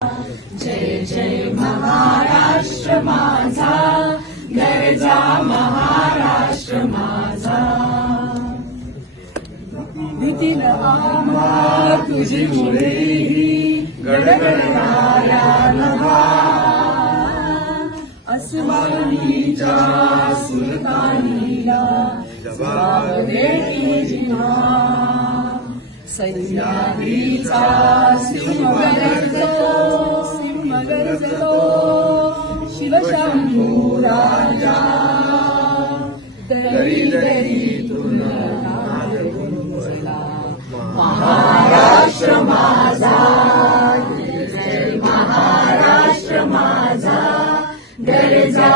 जय जय महाराष्ट्र माझा, गरजा महाराष्ट्र माझा. भीतीन आम्हा तुझी मुळेही गडगडणाऱ्या नभा, अस्मानीच्या सुलतानीला जबाब देती जिव्हा. सह्याद्रीचा सिंह गरजतो, शिवशंभू राजा, दरी दरीतून नाद गुंजला. महाराष्ट्र माझा, जय महाराष्ट्र माझा, गरजा